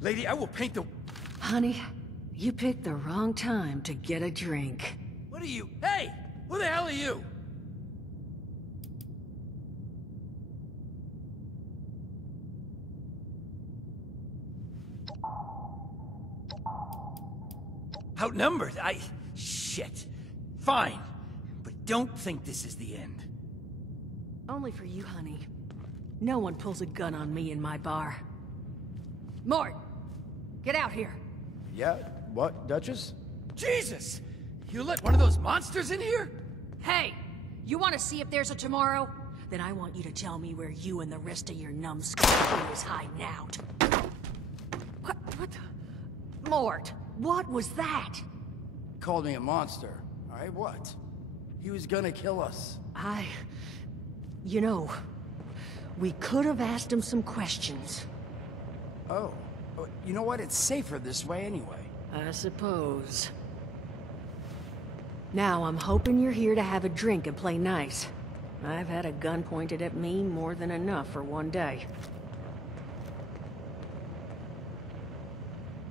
Lady, I will paint the... Honey, you picked the wrong time to get a drink. What are you... Hey! Who the hell are you? Outnumbered? Shit. Fine. But don't think this is the end. Only for you, honey. No one pulls a gun on me in my bar. Mort! Get out here! Yeah? What, Duchess? Jesus! You let one of those monsters in here? Hey! You want to see if there's a tomorrow? Then I want you to tell me where you and the rest of your numbskull crew is hiding out. What the... Mort, what was that? Called me a monster. Alright, what? He was gonna kill us. You know, we could have asked him some questions. Oh. You know what? It's safer this way anyway. I suppose. Now, I'm hoping you're here to have a drink and play nice. I've had a gun pointed at me more than enough for one day.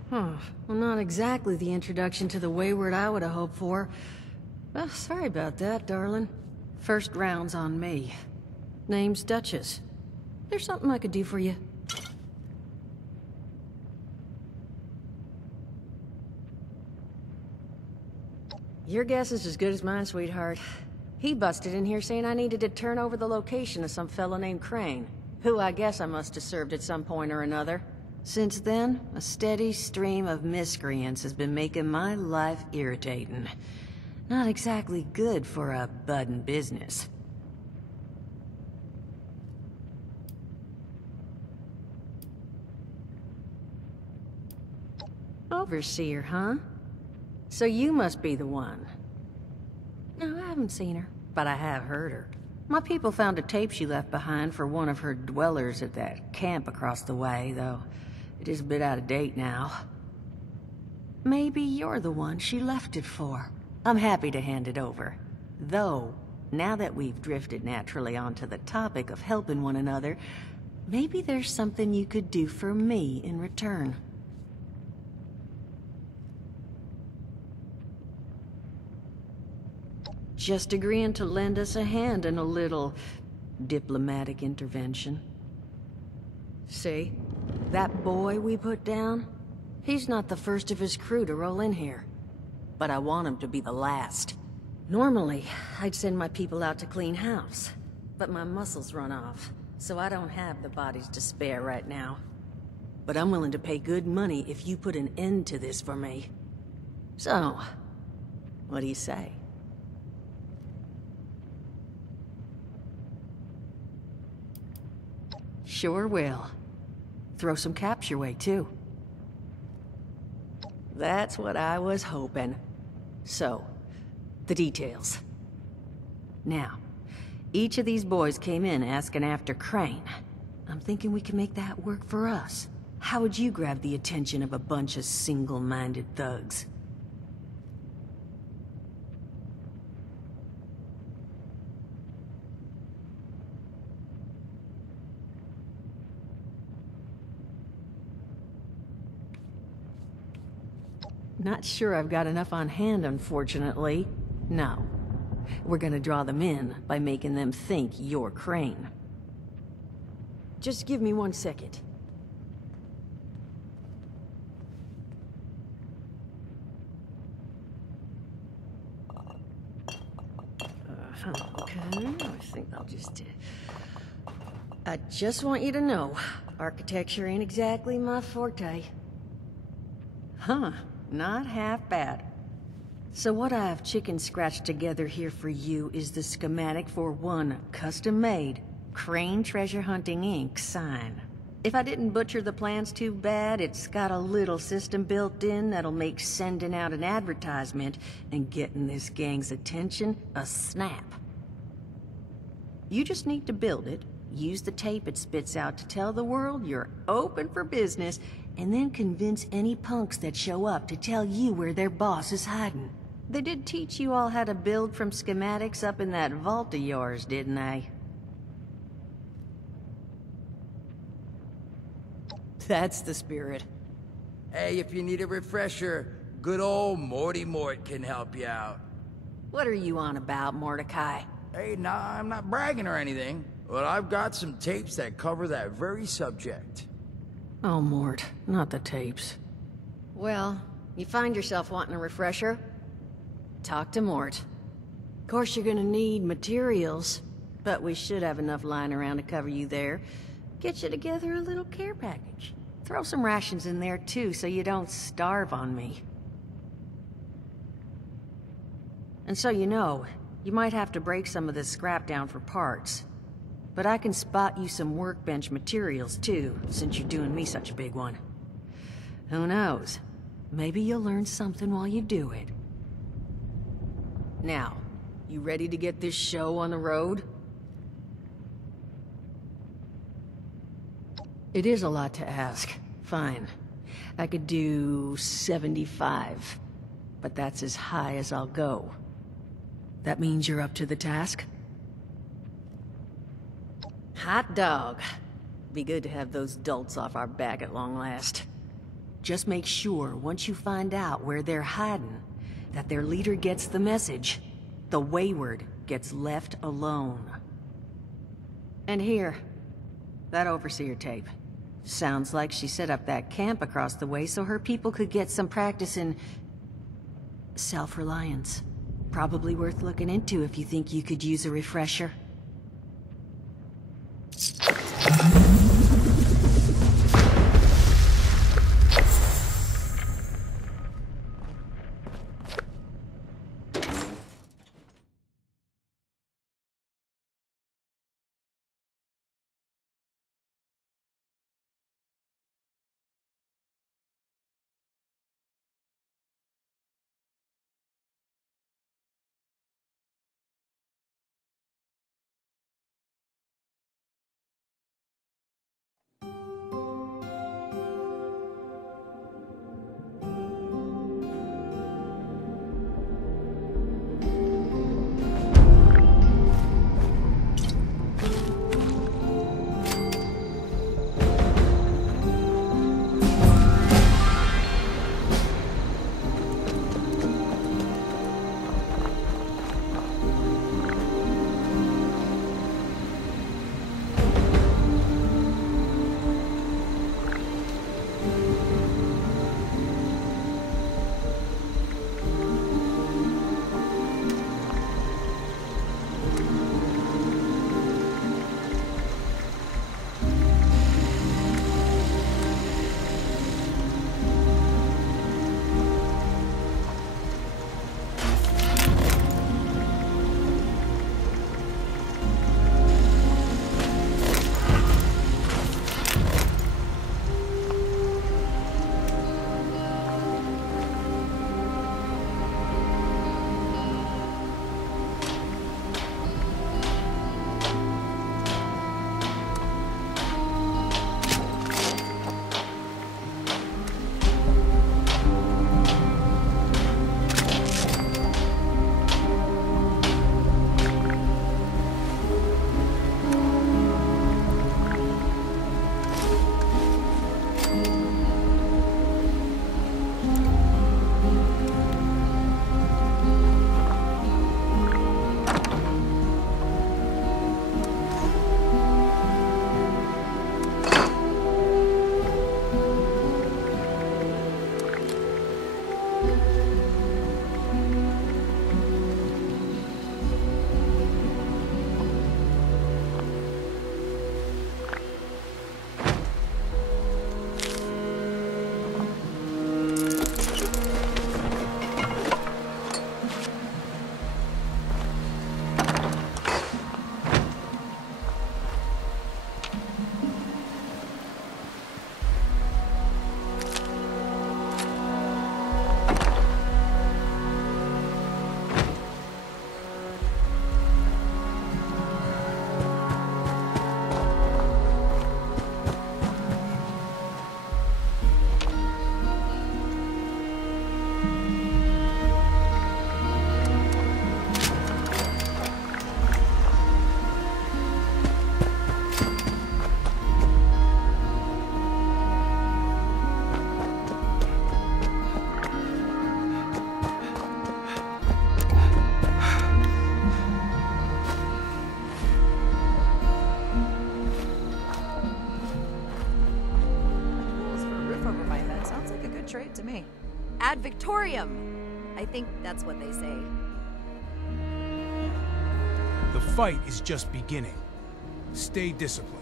Huh. Well, not exactly the introduction to the Wayward I would have hoped for. Well, sorry about that, darling. First round's on me. Name's Duchess. There's something I could do for you. Your guess is as good as mine, sweetheart. He busted in here saying I needed to turn over the location of some fellow named Crane, who I guess I must have served at some point or another. Since then, a steady stream of miscreants has been making my life irritating. Not exactly good for a budding business. Overseer, huh? So you must be the one. No, I haven't seen her, but I have heard her. My people found a tape she left behind for one of her dwellers at that camp across the way, though it is a bit out of date now. Maybe you're the one she left it for. I'm happy to hand it over. Though, now that we've drifted naturally onto the topic of helping one another, maybe there's something you could do for me in return. Just agreeing to lend us a hand in a little diplomatic intervention. See? That boy we put down? He's not the first of his crew to roll in here. But I want him to be the last. Normally, I'd send my people out to clean house. But my muscles run off, so I don't have the bodies to spare right now. But I'm willing to pay good money if you put an end to this for me. So, what do you say? Sure will. Throw some caps your way, too. That's what I was hoping. So, the details. Now, each of these boys came in asking after Crane. I'm thinking we can make that work for us. How would you grab the attention of a bunch of single-minded thugs? Not sure I've got enough on hand, unfortunately. No. We're gonna draw them in by making them think you're Crane. Just give me 1 second. Okay, I think I'll just... I just want you to know, architecture ain't exactly my forte. Huh. Not half bad. So what I've chicken scratched together here for you is the schematic for one custom-made Crane Treasure Hunting Inc. sign. If I didn't butcher the plans too bad, it's got a little system built in that'll make sending out an advertisement and getting this gang's attention a snap. You just need to build it, use the tape it spits out to tell the world you're open for business, and then convince any punks that show up to tell you where their boss is hiding. They did teach you all how to build from schematics up in that vault of yours, didn't they? That's the spirit. Hey, if you need a refresher, good old Morty Mort can help you out. What are you on about, Mordecai? Hey, nah, I'm not bragging or anything, but I've got some tapes that cover that very subject. Oh, Mort, not the tapes. Well, you find yourself wanting a refresher? Talk to Mort. Of course, you're gonna need materials, but we should have enough lying around to cover you there. Get you together a little care package. Throw some rations in there, too, so you don't starve on me. And so you know, you might have to break some of this scrap down for parts. But I can spot you some workbench materials, too, since you're doing me such a big one. Who knows? Maybe you'll learn something while you do it. Now, you ready to get this show on the road? It is a lot to ask. Fine. I could do 75. But that's as high as I'll go. That means you're up to the task? Hot dog. Be good to have those dolts off our back at long last. Just make sure, once you find out where they're hiding, that their leader gets the message. The Wayward gets left alone. And here, that overseer tape. Sounds like she set up that camp across the way so her people could get some practice in self-reliance. Probably worth looking into if you think you could use a refresher. good trade to me. Ad Victorium! I think that's what they say. The fight is just beginning. Stay disciplined.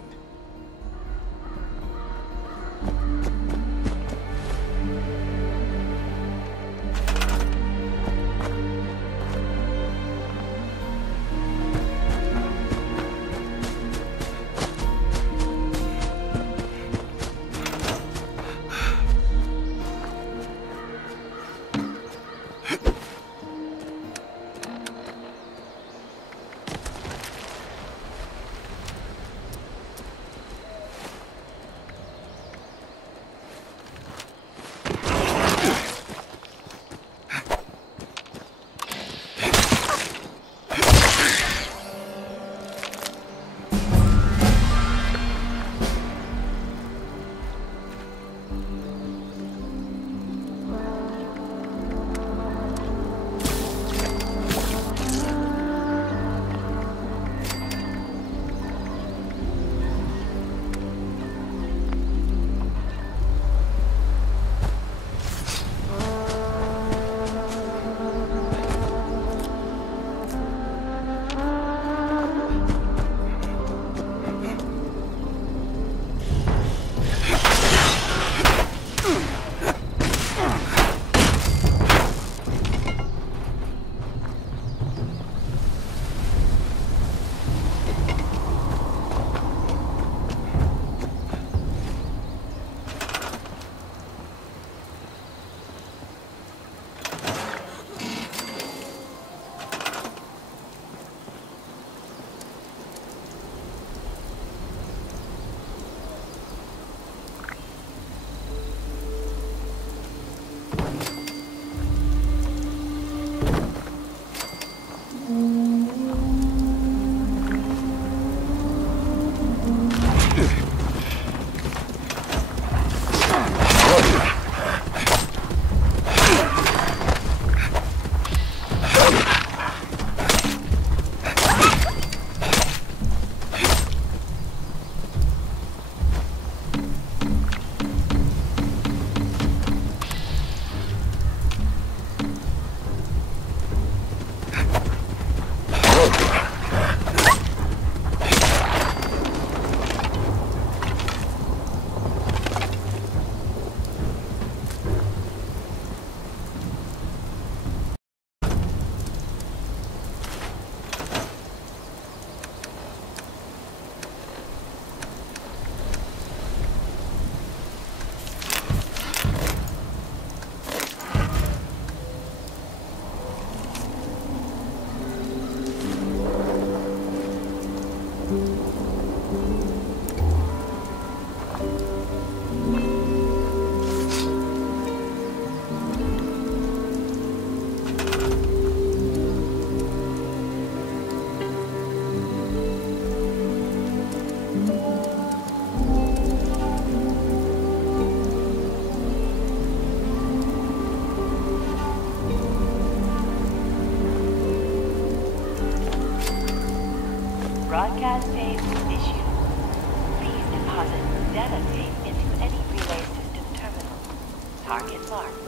Broadcast tape issued. Please deposit data tape into any relay system terminal. Target marked.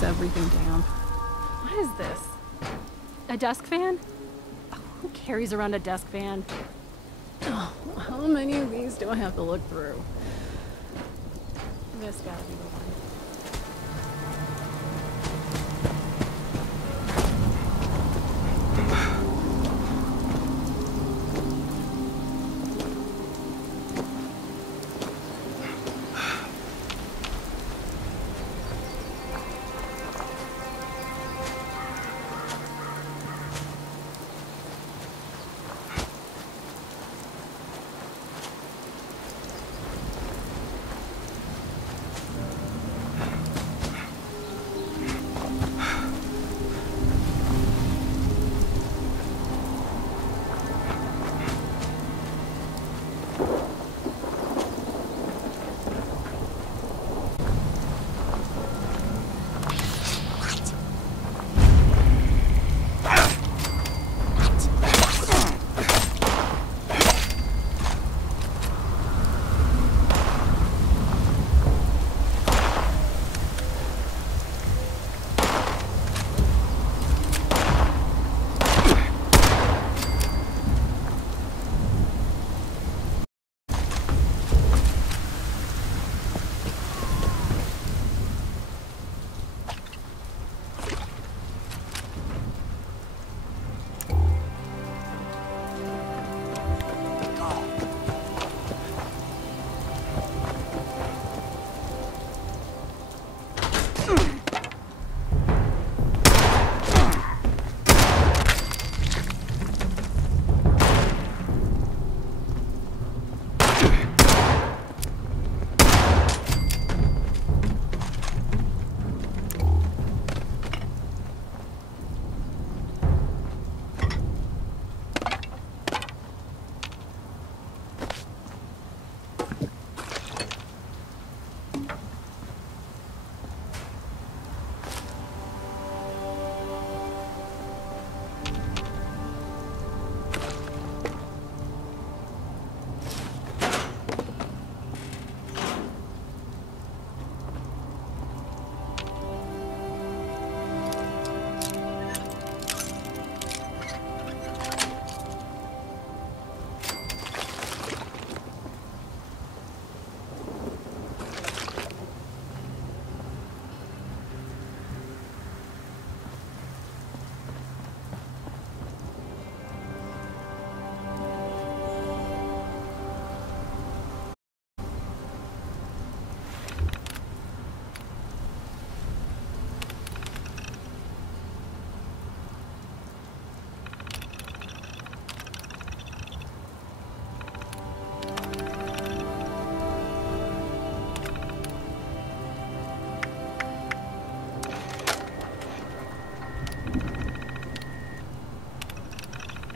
breaks everything down. What is this? A desk fan? Oh, who carries around a desk fan? Oh, how many of these do I have to look through? This gotta be the one.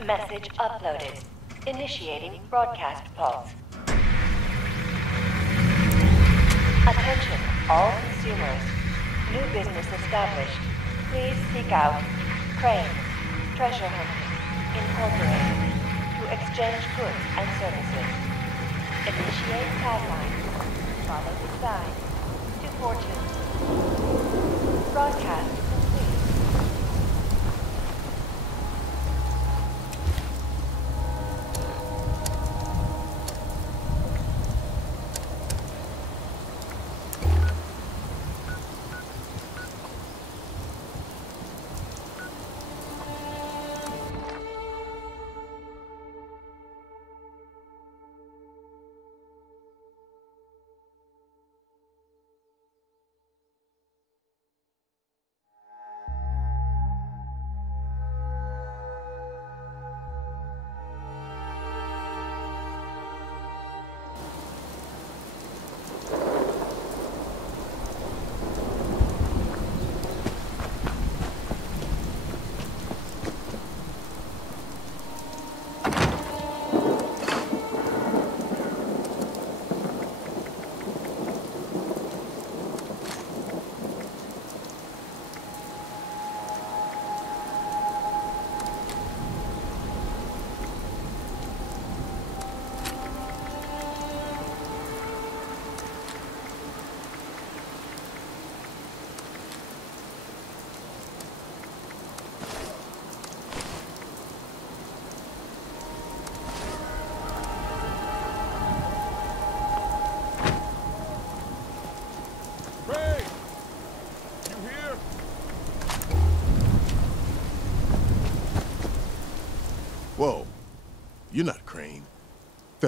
Message uploaded. Initiating broadcast pulse. Attention, all consumers. New business established. Please seek out Crane, Treasure Hunters, Incorporated, to exchange goods and services. Initiate tagline. Follow the sign. To fortune. Broadcast complete.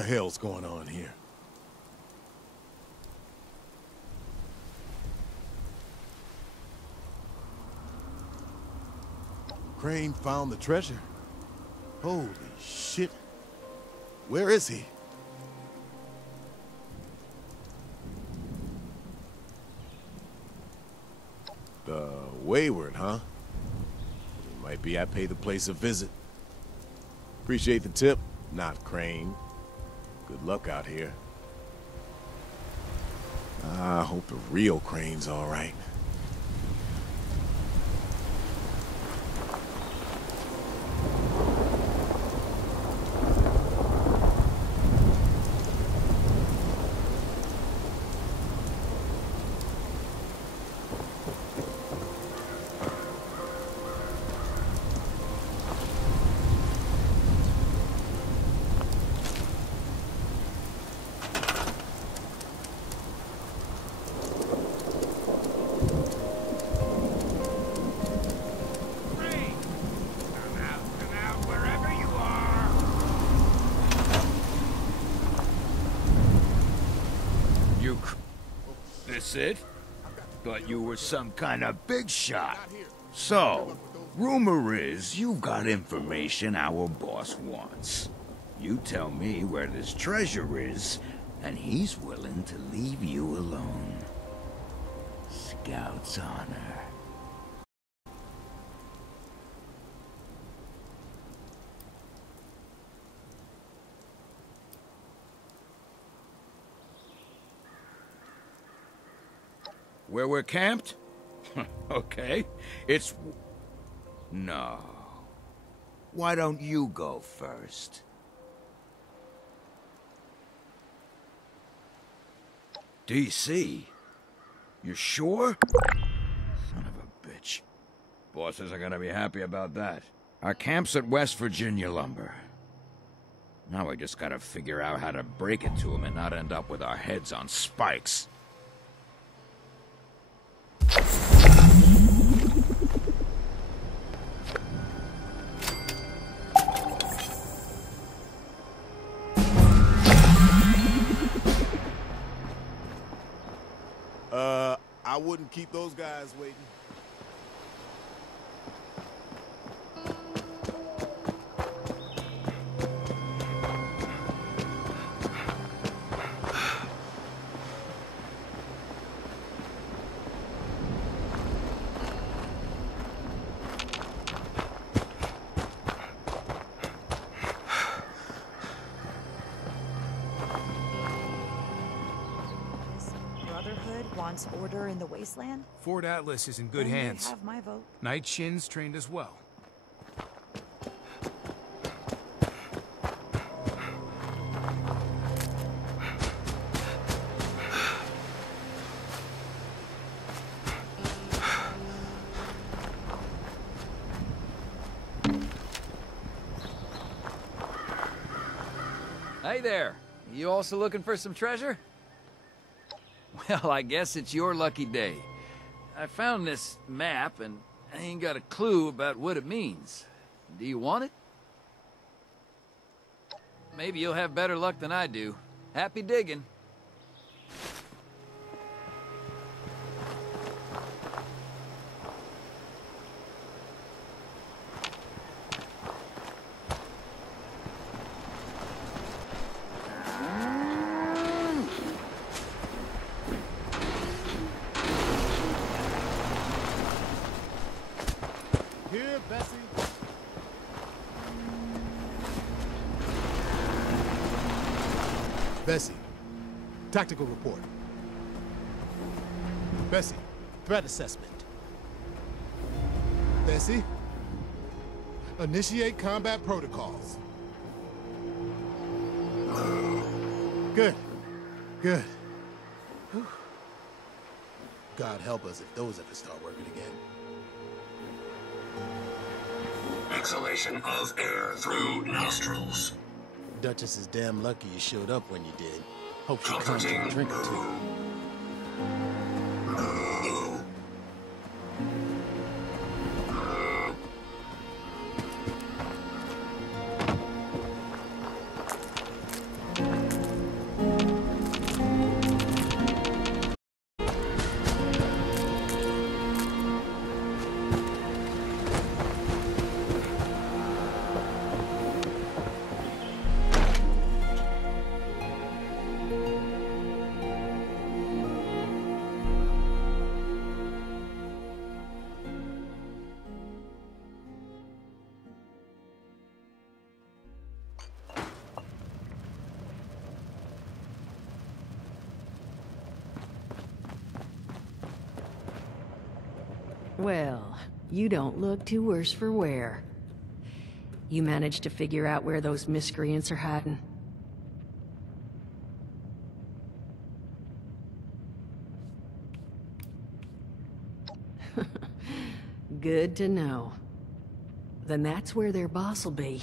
hell's going on here? Crane found the treasure? Holy shit. Where is he? The Wayward, huh? Might be I pay the place a visit. Appreciate the tip, not Crane. Good luck out here. I hope the real Crane's all right. This it? Thought you were some kind of big shot. So, rumor is you've got information our boss wants. You tell me where this treasure is, and he's willing to leave you alone. Scout's honor. Where we're camped? Okay. It's... No. Why don't you go first? DC? You sure? Son of a bitch. Bosses are gonna be happy about that. Our camp's at West Virginia Lumber. Now we just gotta figure out how to break it to them and not end up with our heads on spikes. I wouldn't keep those guys waiting. Wants order in the wasteland? Fort Atlas is in good Then they hands. have my vote. Night Shin's trained as well. Hey there. You also looking for some treasure? Well, I guess it's your lucky day. I found this map, and I ain't got a clue about what it means. Do you want it? Maybe you'll have better luck than I do. Happy digging. Here, Bessie. Bessie, tactical report. Bessie, threat assessment. Bessie, initiate combat protocols. Good, good. Whew. God help us if those ever start working again. Exhalation of air through nostrils. Duchess is damn lucky you showed up when you did. Hope she comes to a drink or two. Well, you don't look too worse for wear. You managed to figure out where those miscreants are hiding? Good to know. Then that's where their boss will be.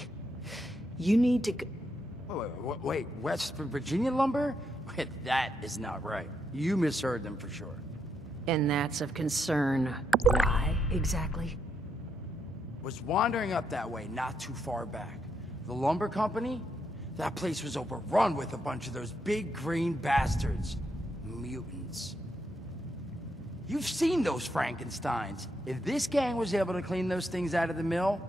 You need to Wait, West Virginia lumber? Wait, that is not right. You misheard them for sure. And that's of concern. Why, exactly? Was wandering up that way not too far back. The lumber company? That place was overrun with a bunch of those big green bastards. Mutants. You've seen those Frankensteins. If this gang was able to clean those things out of the mill,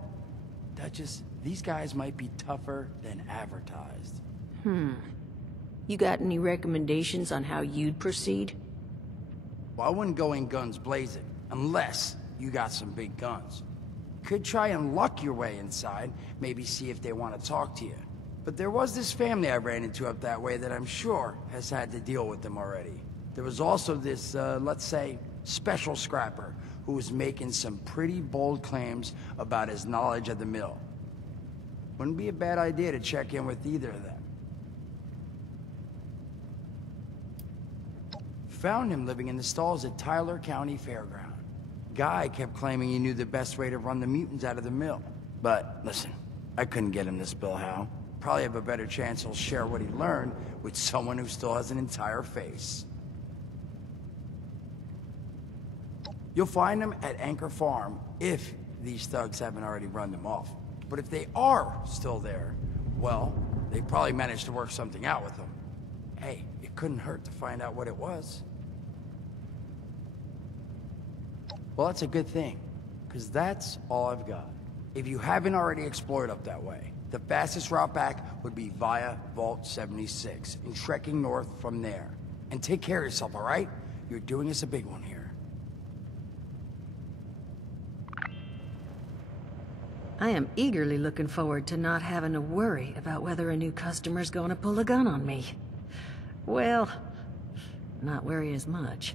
these guys might be tougher than advertised. You got any recommendations on how you'd proceed? Well, I wouldn't go in guns blazing, unless you got some big guns. Could try and luck your way inside, maybe see if they want to talk to you. But there was this family I ran into up that way that I'm sure has had to deal with them already. There was also this, let's say, special scrapper who was making some pretty bold claims about his knowledge of the mill. Wouldn't be a bad idea to check in with either of them. Found him living in the stalls at Tyler County Fairground. Guy kept claiming he knew the best way to run the mutants out of the mill. But, listen, I couldn't get him to spill how. Probably have a better chance he'll share what he learned with someone who still has an entire face. You'll find them at Anchor Farm, if these thugs haven't already run them off. But if they are still there, well, they probably managed to work something out with them. Hey, it couldn't hurt to find out what it was. Well, that's a good thing, because that's all I've got. If you haven't already explored up that way, the fastest route back would be via Vault 76 and trekking north from there. And take care of yourself, all right? You're doing us a big one here. I am eagerly looking forward to not having to worry about whether a new customer's going to pull a gun on me. Well, not worry as much.